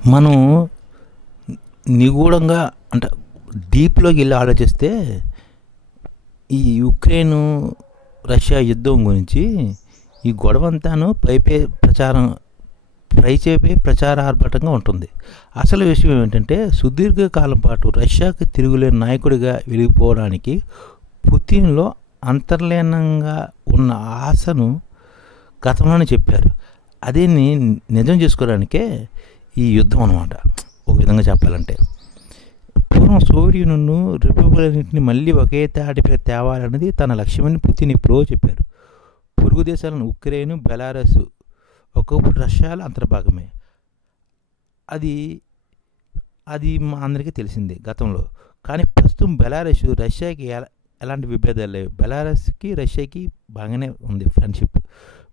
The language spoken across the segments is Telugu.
మనం నిగూఢంగా అంటే డీప్లోకి వెళ్ళి ఆలోచిస్తే ఈ యుక్రెయిన్ రష్యా యుద్ధం గురించి ఈ గొడవంతాను పైచేపే ప్రచార ఆర్భాటంగా ఉంటుంది. అసలు విషయం ఏమిటంటే సుదీర్ఘకాలం పాటు రష్యాకి తిరుగులేని నాయకుడిగా వెలిగిపోవడానికి పుతిన్లో అంతర్లీనంగా ఉన్న ఆశను గతంలోనే చెప్పారు. అదే నిజం చేసుకోవడానికే ఈ యుద్ధం అన్నమాట. ఒక విధంగా చెప్పాలంటే పూర్వం సోవియట్ యూనియన్ రిపబ్లిక్లన్నింటినీ మళ్ళీ ఒకే తాటిపై తేవాలన్నది తన లక్ష్యమని పుతిన్ ఎప్పుడో చెప్పారు. పొరుగు దేశాలను ఉక్రెయిన్, బెలారస్ ఒకప్పుడు రష్యాలో అంతర్భాగమే. అది అది మా అందరికీ తెలిసిందే గతంలో. కానీ ప్రస్తుతం బెలారస్ రష్యాకి ఎలాంటి విభేదాలు లేవు. బెలారస్కి రష్యాకి బాగానే ఉంది ఫ్రెండ్షిప్.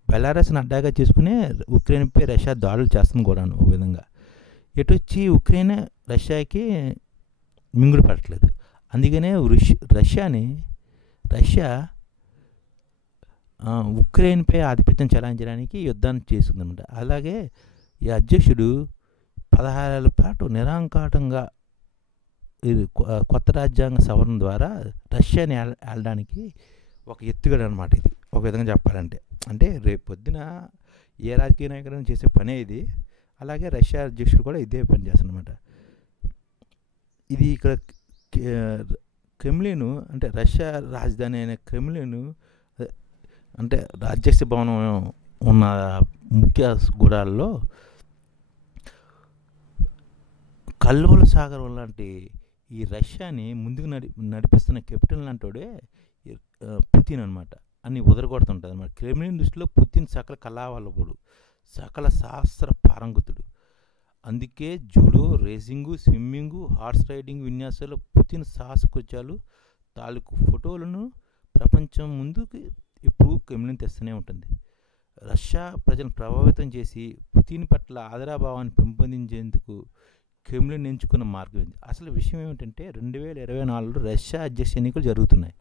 బెలారస్ని అడ్డాగా చేసుకునే ఉక్రెయిన్పై రష్యా దాడులు చేస్తుంది కూడాను. ఒక విధంగా ఎటొచ్చి ఉక్రెయిన్ రష్యాకి మింగుడు పడట్లేదు. అందుకనే రష్యా ఉక్రెయిన్పై ఆధిపత్యం చెలాయించడానికి యుద్ధాన్ని చేస్తుందన్నమాట. అలాగే ఈ అధ్యక్షుడు 16 ఏళ్ల పాటు నిరాంకాటంగా కొత్త రాజ్యాంగ సవరణ ద్వారా రష్యాని ఏలడానికి ఒక ఎత్తుగడ అనమాట. ఇది ఒక విధంగా చెప్పాలంటే అంటే రేపు పొద్దున ఏ రాజకీయ నాయకుడు చేసే పనే ఇది. అలాగే రష్యా అధ్యక్షుడు కూడా ఇదే పని చేస్తాడనమాట. ఇది ఇక్కడ క్రెమ్లిన్ అంటే రష్యా రాజధాని అయిన క్రెమ్లిన్ అంటే అధ్యక్ష భవనం ఉన్న ముఖ్య గుడాల్లో కల్లోల సాగరం లాంటి ఈ రష్యాని ముందుకు నడిపిస్తున్న కెప్టెన్ లాంటోడే పుతిన్ అనమాట. అన్ని ఉదరగొడుతుంటుంది అనమాట. క్రెమ్లిన్ దృష్టిలో పుతిన్ సకల కళావల్లభుడు, సకల శాస్త్ర పారంగతుడు. అందుకే judo, racing, swimming, horse riding విన్యాసాలు పుతిన్ సాహసకృత్యాలు తాలూకు ఫోటోలను ప్రపంచం ముందుకు ఇప్పుడు క్రెమ్లిన్ తెస్తూనే ఉంటుంది. రష్యా ప్రజలను ప్రభావితం చేసి పుతిన్ పట్ల ఆదరాభావాన్ని పెంపొందించేందుకు క్రెమ్లిన్ ఎంచుకున్న మార్గం ఇది. అసలు విషయం ఏమిటంటే 2024లో రష్యా అధ్యక్ష ఎన్నికలు జరుగుతున్నాయి.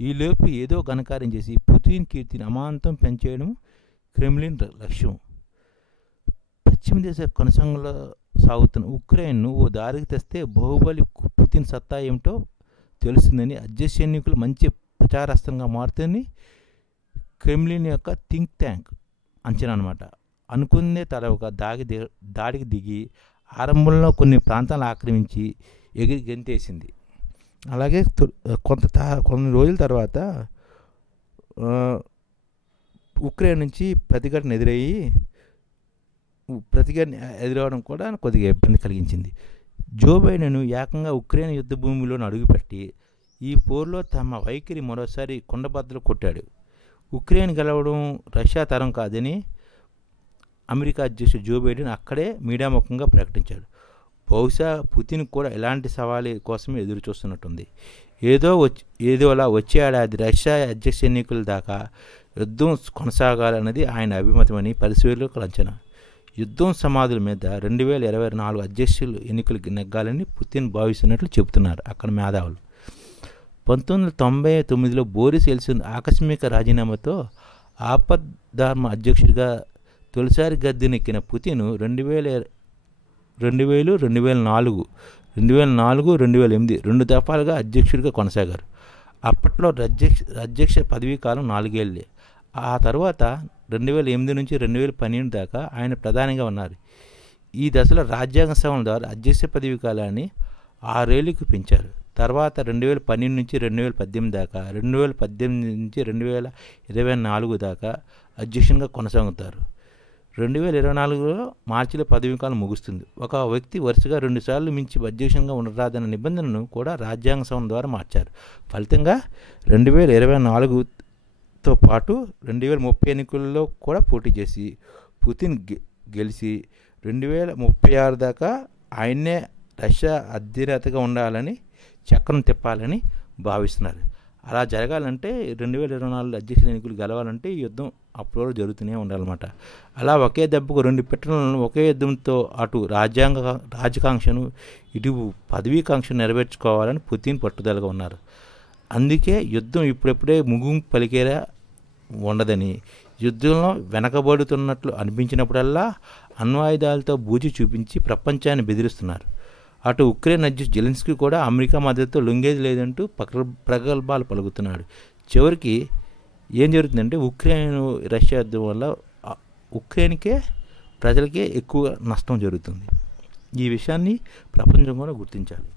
ఈలోపు ఏదో ఘనకార్యం చేసి పుతిన్ కీర్తిని అమాంతం పెంచేయడం క్రెమ్లిన్ లక్ష్యం. పశ్చిమ దేశ కొనసాగంలో సాగుతున్న ఉక్రెయిన్ను ఓ దారికి తెస్తే బాహుబలి పుతిన్ సత్తా ఏమిటో తెలుస్తుందని అధ్యక్ష ఎన్నికలు మంచి ప్రచారాస్త్రంగా మారుతుందని క్రెమ్లిన్ యొక్క థింక్ ట్యాంక్ అంచనా అనమాట. అనుకుందే తడవక దాడికి దిగి ఆరంభంలో కొన్ని ప్రాంతాలను ఆక్రమించి ఎగిరి గెంతేసింది. అలాగే కొన్ని రోజుల తర్వాత ఉక్రెయిన్ నుంచి ప్రతిఘటన ఎదురవడం కూడా కొద్దిగా ఇబ్బంది కలిగించింది. జో బైడెన్ ఏకంగా ఉక్రెయిన్ యుద్ధ భూమిలో అడుగుపెట్టి ఈ పోరులో తమ వైఖరి మరోసారి కొండబద్దలు కొట్టాడు. ఉక్రెయిన్ గెలవడం రష్యా తరం కాదని అమెరికా అధ్యక్షుడు జో బైడెన్ అక్కడే మీడియాముఖంగా ప్రకటించాడు. బహుశా పుతిన్ కూడా ఇలాంటి సవాలు కోసమే ఎదురు చూస్తున్నట్టుంది. ఏదోలా వచ్చే ఏడాది రష్యా అధ్యక్ష ఎన్నికల దాకా యుద్ధం కొనసాగాలన్నది ఆయన అభిమతమని పరిశీలకుల అంచనా. యుద్ధం సమాధుల మీద 2024 అధ్యక్షులు ఎన్నికలు నెగ్గాలని పుతిన్ భావిస్తున్నట్లు చెబుతున్నారు అక్కడ మేధావులు. 1999లో బోరిస్ ఎల్సిన్ ఆకస్మిక రాజీనామాతో ఆపద్ధర్మ అధ్యక్షుడిగా తొలిసారి గద్దెనెక్కిన పుతిన్ 2000, 2004, 2008 2 దఫాలుగా అధ్యక్షుడిగా కొనసాగారు. అప్పట్లో అధ్యక్ష పదవీ కాలం 4 ఏళ్లే. ఆ తర్వాత 2008 నుంచి 2012 దాకా ఆయన ప్రధానిగా ఉన్నారు. ఈ దశలో రాజ్యాంగ సవరణ ద్వారా అధ్యక్ష పదవీ కాలాన్ని 6 ఏళ్లకు పెంచారు. తర్వాత 2012 నుంచి 2018 దాకా, 2018 నుంచి 2024 దాకా అధ్యక్షునిగా కొనసాగుతారు. 2024లో మార్చిలో పదవీ కాలం ముగుస్తుంది. ఒక వ్యక్తి వరుసగా 2 సార్లు మించి అధ్యక్షంగా ఉండరాదన్న నిబంధనను కూడా రాజ్యాంగ సవరణ ద్వారా మార్చారు. ఫలితంగా 2024తో పాటు 2030 ఎన్నికల్లో కూడా పోటీ చేసి పుతిన్ గెలిచి 2036 దాకా ఆయన్నే రష్యా అధినేతగా ఉండాలని చక్రం తిప్పాలని భావిస్తున్నారు. అలా జరగాలంటే 2024 అధ్యక్ష ఎన్నికలు గెలవాలంటే ఈ యుద్ధం అప్పుడు జరుగుతూనే ఉండాలన్నమాట. అలా ఒకే దెబ్బకు 2 పెట్టలను ఒకే యుద్ధంతో అటు రాజకాంక్షను ఇటు పదవీకాంక్షను నెరవేర్చుకోవాలని పుతిన్ పట్టుదలగా ఉన్నారు. అందుకే యుద్ధం ఇప్పుడెప్పుడే ముగింపు పలికేలా ఉండదని, యుద్ధంలో వెనకబడుతున్నట్లు అనిపించినప్పుడల్లా అణ్వాయుధాలతో బూచి చూపించి ప్రపంచాన్ని బెదిరిస్తున్నారు. అటు ఉక్రెయిన్ అధ్యక్షుడు జెలెన్స్కీ కూడా అమెరికా మద్దతుతో లొంగేది లేదంటూ ప్రగల్భాలు పలుకుతున్నాడు. చివరికి ఏం జరుగుతుందంటే రష్యా యుద్ధం వల్ల ఉక్రెయిన్కే ప్రజలకే ఎక్కువ నష్టం జరుగుతుంది. ఈ విషయాన్ని ప్రపంచం కూడా గుర్తించాలి.